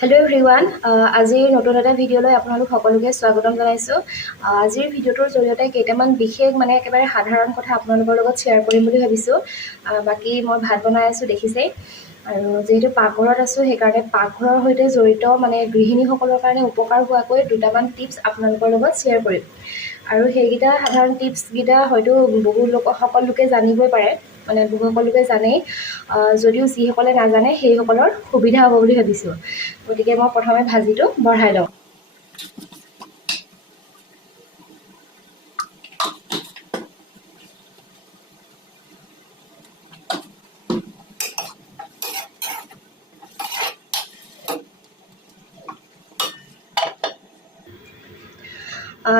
Hello' everyone আজিৰ নতুন এটা ভিডিঅ'লৈ আপোনালোক সকলোকে স্বাগতম জনাইছোঁ। আজিৰ ভিডিঅ'টোৰ জৰিয়তে কেইটামান বিশেষ একেবাৰে সাধাৰণ কথা আপোনালোকৰ লগত শ্বেয়াৰ কৰিম বুলি ভাবিছোঁ। বাকী মই ভাত বনাই আছোঁ দেখিছেই, আৰু যিহেতু পাকঘৰত আছোঁ সেইকাৰণে পাকঘৰৰ সৈতে জড়িত গৃহিণীসকলৰ কাৰণে উপকাৰ হোৱাকৈ দুটামান টিপছ আপোনালোকৰ লগত শ্বেয়াৰ কৰিম। আৰু সেইকেইটা সাধাৰণ টিপছকেইটা হয়তো সকলো লোকে জানিবই পাৰে, বহু লোকে জানেই, যদিও যিসকলে নাজানে সেইসকলৰ সুবিধা হ'ব বুলি ভাবিছোঁ। গতিকে মই প্ৰথমে ভাজিটো বঢ়াই লওঁ।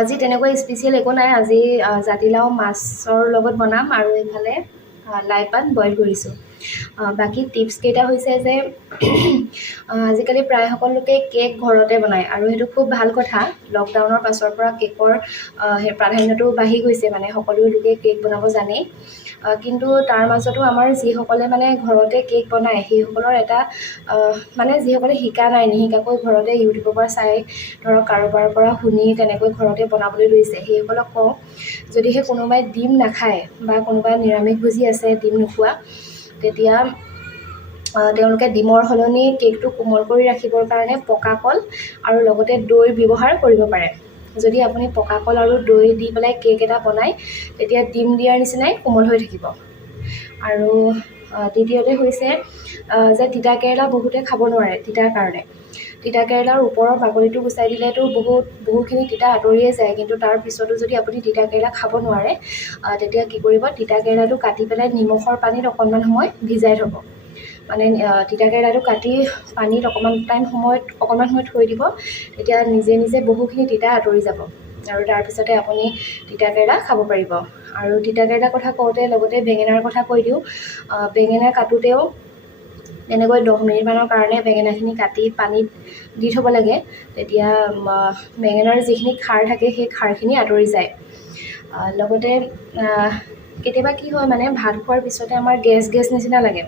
আজি তেনেকৈ স্পেচিয়েল একো নাই। আজি জাতিলাও মাছৰ লগত বনাম আৰু এইফালে লাই পাত বইল কৰিছোঁ। বাকী টিপছ কেইটা হৈছে যে আজিকালি প্ৰায় সকলো লোকে কেক ঘৰতে বনায়, আৰু সেইটো খুব ভাল কথা। লকডাউনৰ পাছৰ পৰা কেকৰ প্ৰাধান্যটো বাঢ়ি গৈছে, সকলো লোকে কেক বনাব জানেই। কিন্তু তাৰ মাজতো আমাৰ যিসকলে ঘৰতে কেক বনায় সেইসকলৰ এটা যিসকলে শিকা নাই, নিশিকাকৈ ঘৰতে ইউটিউবৰ পৰা চাই ধৰক কাৰোবাৰ পৰা শুনি তেনেকৈ ঘৰতে বনাবলৈ লৈছে, সেইসকলক কওঁ, যদিহে কোনোবাই ডিম নাখায় বা কোনোবাই নিৰামিষভোজী আছে ডিম নোখোৱা, তেতিয়া তেওঁলোকে ডিমৰ সলনি কেকটো কোমল কৰি ৰাখিবৰ কাৰণে পকা কল আৰু লগতে দৈ ব্যৱহাৰ কৰিব পাৰে। যদি আপুনি পকা কল আৰু দৈ দি পেলাই কেক এটা বনায়, তেতিয়া ডিম দিয়াৰ নিচিনাই কোমল হৈ থাকিব। আৰু দ্বিতীয়তে হৈছে যে তিতা কেৰেলা বহুতে খাব নোৱাৰে তিতাৰ কাৰণে। তিতা কেৰেলাৰ ওপৰৰ বাকলিটো গুচাই দিলেতো বহুখিনি তিতা আঁতৰিয়ে যায়, কিন্তু তাৰ পিছতো যদি আপুনি তিতা কেৰেলা খাব নোৱাৰে, তেতিয়া কি কৰিব, তিতা কেৰেলাটো কাটি পেলাই নিমখৰ পানীত অকণমান সময় ভিজাই থ'ব। তিতা কেৰেলাটো কাটি পানীত অকণমান সময় থৈ দিব, তেতিয়া নিজে নিজে বহুখিনি তিতা আঁতৰি যাব, আৰু তাৰপিছতে আপুনি তিতা কেৰেলা খাব পাৰিব। আৰু তিতা কেৰেলাৰ কথা কওঁতে লগতে বেঙেনাৰ কথা কৈ দিওঁ। বেঙেনা কাটোতেও তেনেকৈ 10 মিনিটমানৰ কাৰণে বেঙেনাখিনি কাটি পানীত দি থ'ব লাগে, তেতিয়া বেঙেনাৰ যিখিনি খাৰ থাকে সেই খাৰখিনি আঁতৰি যায়। লগতে কেতিয়াবা কি হয়, ভাত খোৱাৰ পিছতে আমাৰ গেছ নিচিনা লাগে।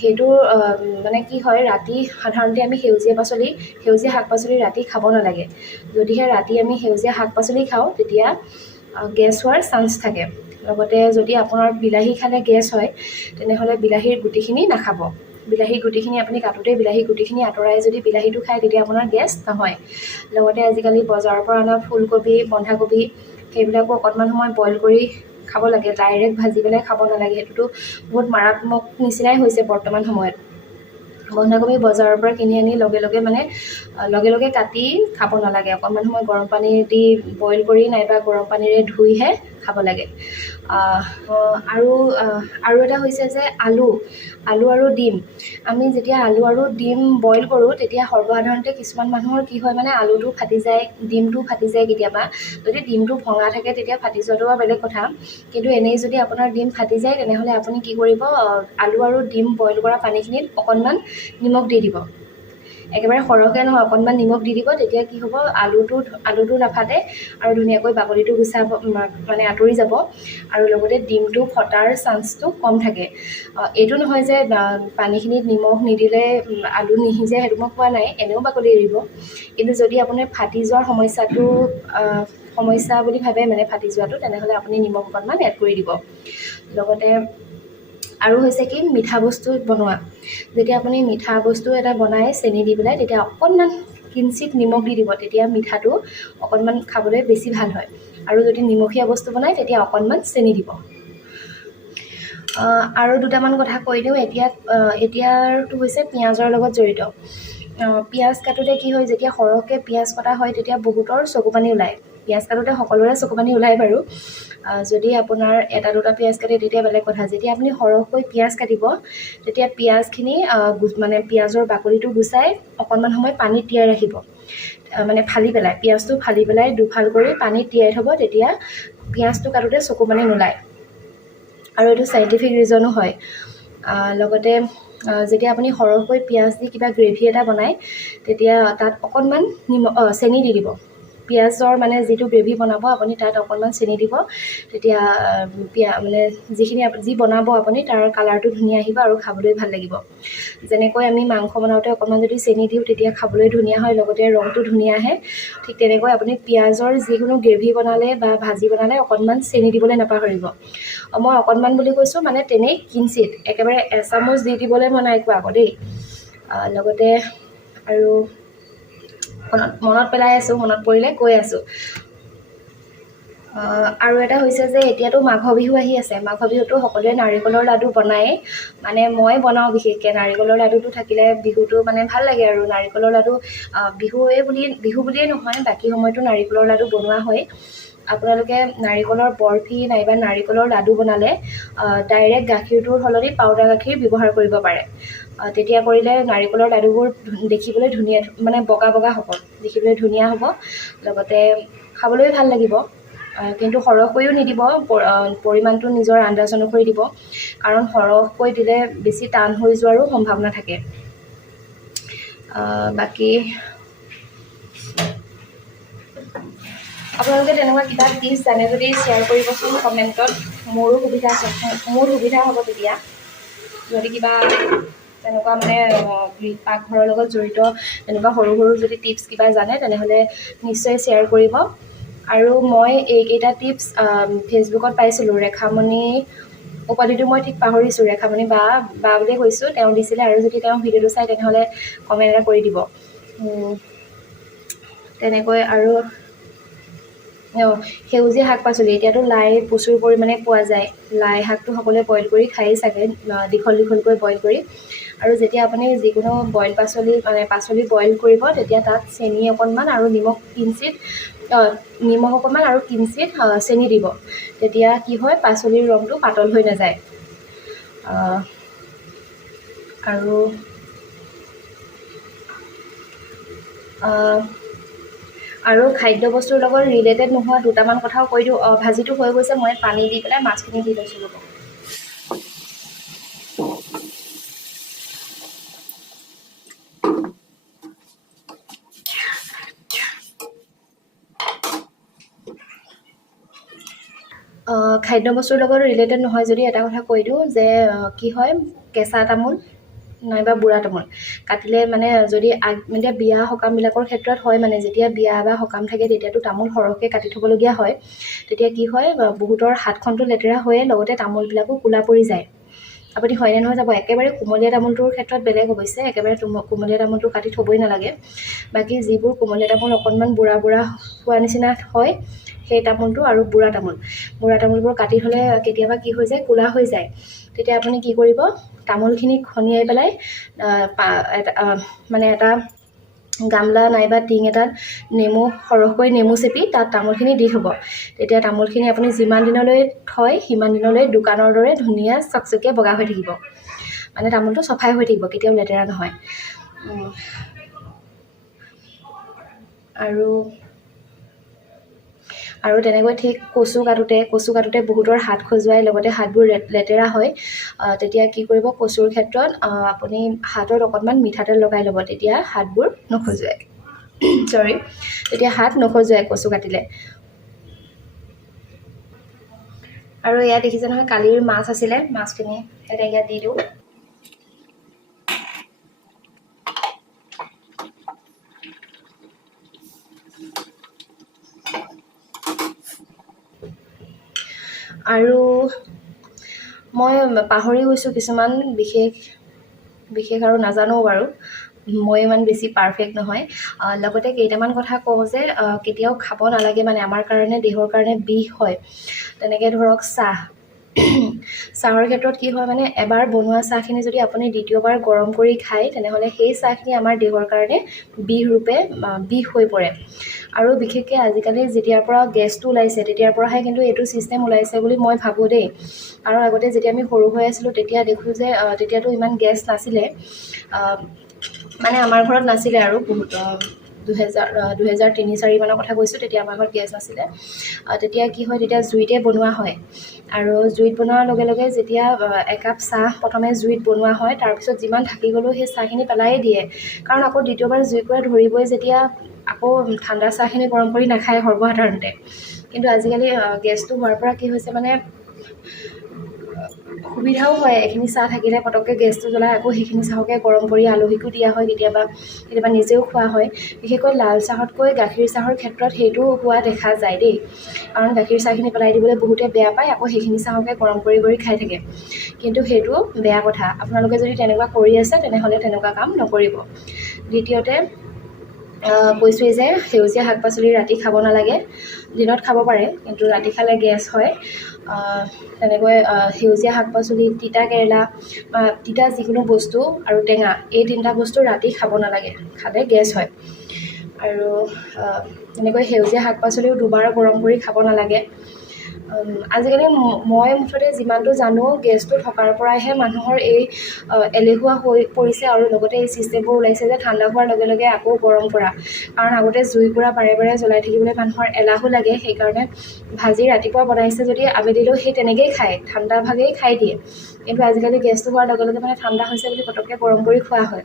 সেইটো কি হয়, ৰাতি সাধাৰণতে আমি সেউজীয়া শাক পাচলি ৰাতি খাব নালাগে। যদিহে ৰাতি আমি সেউজীয়া শাক পাচলি খাওঁ, তেতিয়া গেছ হোৱাৰ চান্স থাকে। লগতে যদি আপোনাৰ বিলাহী খালে গেছ হয়, তেনেহ'লে বিলাহীৰ গুটিখিনি নাখাব। বিলাহীৰ গুটিখিনি আপুনি কাটোতেই বিলাহীৰ গুটিখিনি আঁতৰাই যদি বিলাহীটো খায়, তেতিয়া আপোনাৰ গেছ নহয়। লগতে আজিকালি বজাৰৰ পৰা অনা ফুলকবি, বন্ধাকবি সেইবিলাকো অকণমান সময় বইল কৰি খাব লাগে, ডাইৰেক্ট ভাজি পেলাই খাব নালাগে। সেইটোতো বহুত মাৰাত্মক নিচিনাই হৈছে বৰ্তমান সময়ত। বন্ধাকবি বজাৰৰ পৰা কিনি আনি লগে লগে কাটি খাব নালাগে, অকণমান সময় গৰম পানী দি বইল কৰি নাইবা গৰম পানীৰে ধুইহে খাব লাগে। আৰু এটা হৈছে যে আলু আৰু ডিম। আমি যেতিয়া আলু আৰু ডিম বইল কৰোঁ, তেতিয়া সৰ্বসাধাৰণতে কিছুমান মানুহৰ কি হয়, আলুটো ফাটি যায়, ডিমটো ফাটি যায় কেতিয়াবা। যদি ডিমটো ভঙা থাকে তেতিয়া ফাটি যোৱাটো বা বেলেগ কথা, কিন্তু এনেই যদি আপোনাৰ ডিম ফাটি যায়, তেনেহ'লে আপুনি কি কৰিব, আলু আৰু ডিম বইল কৰা পানীখিনিত অকণমান নিমখ দি দিব। একেবাৰে সৰহকৈ নহয়, অকণমান নিমখ দি দিব। তেতিয়া কি হ'ব, আলুটো নাফাটে আৰু ধুনীয়াকৈ বাকলিটো গুচাব আঁতৰি যাব, আৰু লগতে ডিমটো ফটাৰ চান্সটো কম থাকে। এইটো নহয় যে পানীখিনিত নিমখ নিদিলে আলু নিসিজে, সেইটো মই কোৱা নাই, এনেও বাকলি এৰিব। কিন্তু যদি আপোনাৰ ফাটি যোৱাৰ সমস্যা বুলি ভাবে, ফাটি যোৱাটো, তেনেহ'লে আপুনি নিমখ অকণমান এড কৰি দিব। লগতে আৰু হৈছে কি, মিঠা বস্তু বনোৱা। যেতিয়া আপুনি মিঠা বস্তু এটা বনায় চেনি দি পেলাই, তেতিয়া অকণমান কিঞ্চিত নিমখ দি দিব, তেতিয়া মিঠাটো অকণমান খাবলৈ বেছি ভাল হয়। আৰু যদি নিমখীয়া বস্তু বনায়, তেতিয়া অকণমান চেনি দিব। আৰু দুটামান কথা কৈ দিওঁ। এতিয়াৰটো হৈছে পিঁয়াজৰ লগত জড়িত। পিঁয়াজ কাটোতে কি হয়, যেতিয়া সৰহকৈ পিঁয়াজ কটা হয়, তেতিয়া বহুতৰ চকুপানী ওলায়। পিঁয়াজ কাটোতে সকলোৰে চকুপানী ওলায় বাৰু। যদি আপোনাৰ এটা দুটা পিঁয়াজ কাটে তেতিয়া বেলেগ কথা। যেতিয়া আপুনি সৰহকৈ পিঁয়াজ কাটিব, তেতিয়া পিঁয়াজখিনি পিঁয়াজৰ বাকলিটো গুচাই অকণমান সময় পানীত তিয়াই ৰাখিব। পিঁয়াজটো ফালি পেলাই দুফাল কৰি পানীত তিয়াই থ'ব, তেতিয়া পিঁয়াজটো কাটোতে চকুপানী নোলায়। আৰু এইটো চাইণ্টিফিক ৰিজনো হয়। লগতে যেতিয়া আপুনি সৰহকৈ পিঁয়াজ দি কিবা গ্ৰেভি এটা বনায়, তেতিয়া তাত অকণমান চেনি দি দিব। পিঁয়াজৰ মানে যিটো গ্ৰেভি বনাব আপুনি তাত অকণমান চেনি দিব তেতিয়া মানে যি বনাব আপুনি তাৰ কালাৰটো ধুনীয়া আহিব আৰু খাবলৈ ভাল লাগিব যেনেকৈ আমি মাংস বনাওঁতে অকণমান যদি চেনি দিওঁ তেতিয়া খাবলৈ ধুনীয়া হয় লগতে ৰংটো ধুনীয়া আহে ঠিক তেনেকৈ আপুনি পিঁয়াজৰ যিকোনো গ্ৰেভি বনালে বা ভাজি বনালে অকণমান চেনি দিবলৈ নাপাহৰিব মই অকণমান বুলি কৈছোঁ মানে তেনেই কিঞ্চিত একেবাৰে এচামুচ দি দিবলৈ মই নাই কোৱা আকৌ দেই লগতে আৰু মনত পেলাই আছোঁ মনত পৰিলে কৈ আছোঁ আৰু এটা হৈছে যে এতিয়াতো মাঘ বিহু আহি আছে মাঘ বিহুতো সকলোৱে নাৰিকলৰ লাডু বনায়েই মানে মই বনাওঁ বিশেষকৈ নাৰিকলৰ লাডুটো থাকিলে বিহুটো মানে ভাল লাগে আৰু নাৰিকলৰ লাডু বিহু বুলিয়েই নহয় বাকী সময়তো নাৰিকলৰ লাডু বনোৱা হয় আপোনালোকে নাৰিকলৰ বৰফি নাইবা নাৰিকলৰ লাডু বনালে ডাইৰেক্ট গাখীৰটোৰ সলনি পাউডাৰ গাখীৰ ব্যৱহাৰ কৰিব পাৰে তেতিয়া কৰিলে নাৰিকলৰ লাডুবোৰ দেখিবলৈ ধুনীয়া মানে বগা বগা হ'ব দেখিবলৈ ধুনীয়া হ'ব লগতে খাবলৈ ভাল লাগিব কিন্তু সৰহকৈও নিদিব পৰিমাণটো নিজৰ আন্দাজ অনুসৰি দিব কাৰণ সৰহকৈ দিলে বেছি টান হৈ যোৱাৰো সম্ভাৱনা থাকে বাকী আপোনালোকে তেনেকুৱা কিবা টিপছ জানে যদি শ্বেয়াৰ কৰিবচোন কমেণ্টত মোৰ সুবিধা হ'ব তেতিয়া যদি কিবা তেনেকুৱা মানে পাকঘৰৰ লগত জড়িত তেনেকুৱা সৰু সৰু যদি টিপছ কিবা জানে তেনেহ'লে নিশ্চয় শ্বেয়াৰ কৰিব আৰু মই এইকেইটা টিপছ ফেচবুকত পাইছিলোঁ ৰেখামণি উপাধিটো মই ঠিক পাহৰিছোঁ ৰেখামণি বা বুলিয়ে কৈছোঁ তেওঁ দিছিলে আৰু যদি তেওঁ ভিডিঅ'টো চাই তেনেহ'লে কমেণ্ট এটা কৰি দিব তেনেকৈ আৰু সেউজীয়া শাক পাচলি এতিয়াতো লাই প্ৰচুৰ পৰিমাণে পোৱা যায় লাই শাকটো সকলোৱে বইল কৰি খায়েই চাগে দীঘলকৈ বইল কৰি আৰু যেতিয়া আপুনি যিকোনো বইল পাচলি বইল কৰিব তেতিয়া তাত চেনি অকণমান আৰু নিমখ অকণমান আৰু কিঞ্চিত চেনি দিব তেতিয়া কি হয় পাচলিৰ ৰংটো পাতল হৈ নাযায় আৰু খাদ্য বস্তুৰ লগত ৰিলেটেড নোহোৱা দুটামান কথাও কৈ দিওঁ ভাজিটো হৈ গৈছে মই পানী দি পেলাই মাছখিনি দি লৈছোঁ ৰ'ব খাদ্য বস্তুৰ লগত ৰিলেটেড নহয় যদি এটা কথা কৈ দিওঁ যে কি হয় কেঁচা তামোল নাইবা বুঢ়া তামোল কাটিলে মানে যদি এতিয়া বিয়া সকামবিলাকৰ ক্ষেত্ৰত হয় মানে যেতিয়া বিয়া বা সকাম থাকে তেতিয়াতো তামোল সৰহকৈ কাটি থ'বলগীয়া হয় তেতিয়া কি হয় বহুতৰ হাতখনটো লেতেৰা হৈয়ে লগতে তামোলবিলাকো ক'লা পৰি যায় আপুনি হয়নে নহয় যাব একেবাৰে কুমলীয়া তামোলটোৰ ক্ষেত্ৰত বেলেগ অৱশ্যে একেবাৰে কুমলীয়া তামোলটো কাটি থ'বই নালাগে বাকী যিবোৰ কুমলীয়া তামোল অকণমান বুঢ়া হোৱা নিচিনা হয় সেই তামোলটো আৰু বুঢ়া তামোলবোৰ কাটি থ'লে কেতিয়াবা কি হৈ যায় ক'লা হৈ যায় তেতিয়া আপুনি কি কৰিব তামোলখিনি খনিয়াই পেলাই মানে এটা গামলা নাইবা টিং এটাত সৰহকৈ নেমু চেপি তাত তামোলখিনি দি থ'ব তেতিয়া তামোলখিনি আপুনি যিমান দিনলৈ থয় সিমান দিনলৈ দোকানৰ দৰে ধুনীয়া চকচকীয়া বগা হৈ থাকিব মানে তামোলটো চফাই হৈ থাকিব কেতিয়াও লেতেৰা নহয় আৰু তেনেকৈ ঠিক কচু কাটোতে বহুতৰ হাত খজুৱাই লগতে হাতবোৰ লেতেৰা হয় তেতিয়া কি কৰিব কচুৰ ক্ষেত্ৰত আপুনি হাতত অকণমান মিঠাতেল লগাই ল'ব তেতিয়া হাতবোৰ নখজুৱাই তেতিয়া হাত নখজুৱাই কচু কাটিলে আৰু ইয়াত দেখিছে নহয় কালিৰ মাছ আছিলে মাছখিনি এতিয়া ইয়াত দি দিওঁ আৰু মই পাহৰি গৈছোঁ কিছুমান বিশেষ আৰু নাজানো বাৰু মই ইমান বেছি পাৰফেক্ট নহয় লগতে কেইটামান কথা কওঁ যে কেতিয়াও খাব নালাগে মানে আমাৰ কাৰণে দেহৰ কাৰণে বিষ হয় তেনেকৈ ধৰক চাহৰ ক্ষেত্ৰত কি হয় মানে এবাৰ বনোৱা চাহখিনি যদি আপুনি দ্বিতীয়বাৰ গৰম কৰি খায় তেনেহ'লে সেই চাহখিনি আমাৰ দেহৰ কাৰণে বিষ হৈ পৰে আৰু বিশেষকৈ আজিকালি যেতিয়াৰ পৰা গেছটো ওলাইছে তেতিয়াৰ পৰাহে কিন্তু এইটো ছিষ্টেম ওলাইছে বুলি মই ভাবোঁ দেই আৰু আগতে যেতিয়া আমি সৰু হৈ আছিলোঁ তেতিয়া দেখোঁ যে তেতিয়াতো ইমান গেছ নাছিলে মানে আমাৰ ঘৰত নাছিলে আৰু বহুত 2003-04 মানৰ কথা কৈছোঁ তেতিয়া আমাৰ ঘৰত গেছ নাছিলে তেতিয়া কি হয় তেতিয়া জুইতে বনোৱা হয় আৰু জুইত বনোৱাৰ লগে লগে যেতিয়া একাপ চাহ প্ৰথমে জুইত বনোৱা হয় তাৰপিছত যিমান থাকি গ'লেও সেই চাহখিনি পেলাইয়ে দিয়ে কাৰণ আকৌ দ্বিতীয়বাৰ জুইকুৰা ধৰিবই যেতিয়া আকৌ ঠাণ্ডা চাহখিনি গৰম কৰি নাখায় সৰ্বসাধাৰণতে। কিন্তু আজিকালি গেছটো হোৱাৰ পৰা কি হৈছে মানে সুবিধাও হয়, এইখিনি চাহ থাকিলে পটককৈ গেছটো জ্বলাই আকৌ সেইখিনি চাহকে গৰম কৰি আলহীকো দিয়া হয়, কেতিয়াবা নিজেও খোৱা হয়। বিশেষকৈ লাল চাহতকৈ গাখীৰ চাহৰ ক্ষেত্ৰত সেইটো হোৱা দেখা যায় দেই, কাৰণ গাখীৰ চাহখিনি পেলাই দিবলৈ বহুতে বেয়া পায়, আকৌ সেইখিনি চাহকে গৰম কৰি খাই থাকে। কিন্তু সেইটো বেয়া কথা। আপোনালোকে যদি তেনেকুৱা কৰি আছে তেনেহ'লে তেনেকুৱা কাম নকৰিব। দ্বিতীয়তে কৈছোঁৱেই যে সেউজীয়া শাক পাচলি ৰাতি খাব নালাগে। দিনত খাব পাৰে, কিন্তু ৰাতি খালে গেছ হয়। তেনেকৈ সেউজীয়া শাক পাচলি, তিতা কেৰেলা, তিতা যিকোনো বস্তু আৰু টেঙা, এই তিনিটা বস্তু ৰাতি খাব নালাগে, খালে গেছ হয়। আৰু তেনেকৈ সেউজীয়া শাক পাচলিও দুবাৰ গৰম কৰি খাব নালাগে। আজিকালি মই মুঠতে যিমানটো জানো, গেছটো থকাৰ পৰাইহে মানুহৰ এই এলেহুৱা হৈ পৰিছে, আৰু লগতে এই ছিষ্টেমবোৰ ওলাইছে যে ঠাণ্ডা হোৱাৰ লগে লগে আকৌ গৰম কৰা। কাৰণ আগতে জুইকুৰা বাৰে বাৰে জ্বলাই থাকিবলৈ মানুহৰ এলাহো লাগে, সেইকাৰণে ভাজি ৰাতিপুৱা বনাইছে যদি আবেলিলৈও সেই তেনেকেই খায়, ঠাণ্ডা ভাগেই খাই দিয়ে। কিন্তু আজিকালি গেছটো হোৱাৰ লগে লগে মানে ঠাণ্ডা হৈছে বুলি পটককৈ গৰম কৰি খোৱা হয়।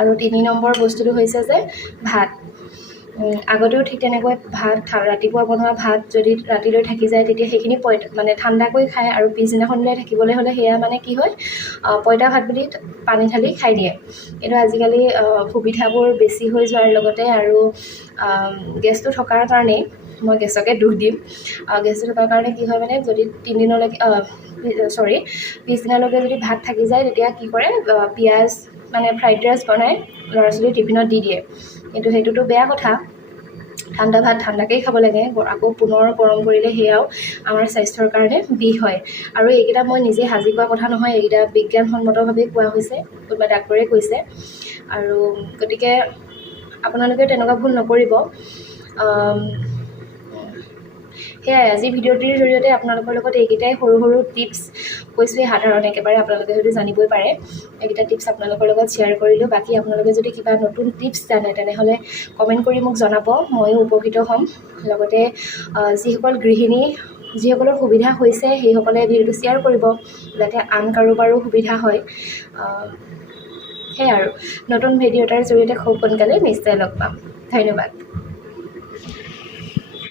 আৰু 3 নম্বৰ বস্তুটো হৈছে যে ভাত। আগতেও ঠিক তেনেকৈ ভাত ৰাতিপুৱা বনোৱা ভাত যদি ৰাতিলৈ থাকি যায়, তেতিয়া সেইখিনি মানে ঠাণ্ডাকৈ খায়, আৰু পিছদিনাখনলৈ থাকিবলৈ হ'লে সেয়া মানে কি হয়, পঁইতা ভাত বুলি পানী ঢালি খাই দিয়ে। কিন্তু আজিকালি সুবিধাবোৰ বেছি হৈ যোৱাৰ লগতে আৰু গেছটো থকাৰ কাৰণেই, মই গেছকে দুখ দিম, গেছটো থকাৰ কাৰণে কি হয় মানে, যদি পিছদিনালৈকে যদি ভাত থাকি যায়, তেতিয়া কি কৰে, পিঁয়াজ মানে ফ্ৰাইড ৰাইচ বনাই ল'ৰা ছোৱালী টিফিনত দি দিয়ে। কিন্তু সেইটোতো বেয়া কথা। ঠাণ্ডা ভাত ঠাণ্ডাকেই খাব লাগে, আকৌ পুনৰ গৰম কৰিলে সেয়াও আমাৰ স্বাস্থ্যৰ কাৰণে বিষ হয়। আৰু এইকেইটা মই নিজে সাজি কোৱা কথা নহয়, এইকেইটা বিজ্ঞানসন্মতভাৱেই কোৱা হৈছে, কোনোবা ডাক্তৰে কৈছে। আৰু গতিকে আপোনালোকে তেনেকুৱা ভুল নকৰিব। সেয়াই, আজি ভিডিঅ'টিৰ জৰিয়তে আপোনালোকৰ লগত এইকেইটাই সৰু সৰু টিপছ কৈছোঁৱেই, সাধাৰণ একেবাৰে, আপোনালোকে যদি জানিবই পাৰে, এইকেইটা টিপছ আপোনালোকৰ লগত শ্বেয়াৰ কৰিলোঁ। বাকী আপোনালোকে যদি কিবা নতুন টিপছ জানে তেনেহ'লে কমেণ্ট কৰি মোক জনাব, ময়ো উপকৃত হ'ম। লগতে যিসকলৰ সুবিধা হৈছে সেইসকলে ভিডিঅ'টো শ্বেয়াৰ কৰিব, যাতে আন কাৰোবাৰো সুবিধা হয়। সেয়াই আৰু, নতুন ভিডিঅ' এটাৰ জৰিয়তে খুব সোনকালে নিশ্চয় লগ পাম। ধন্যবাদ।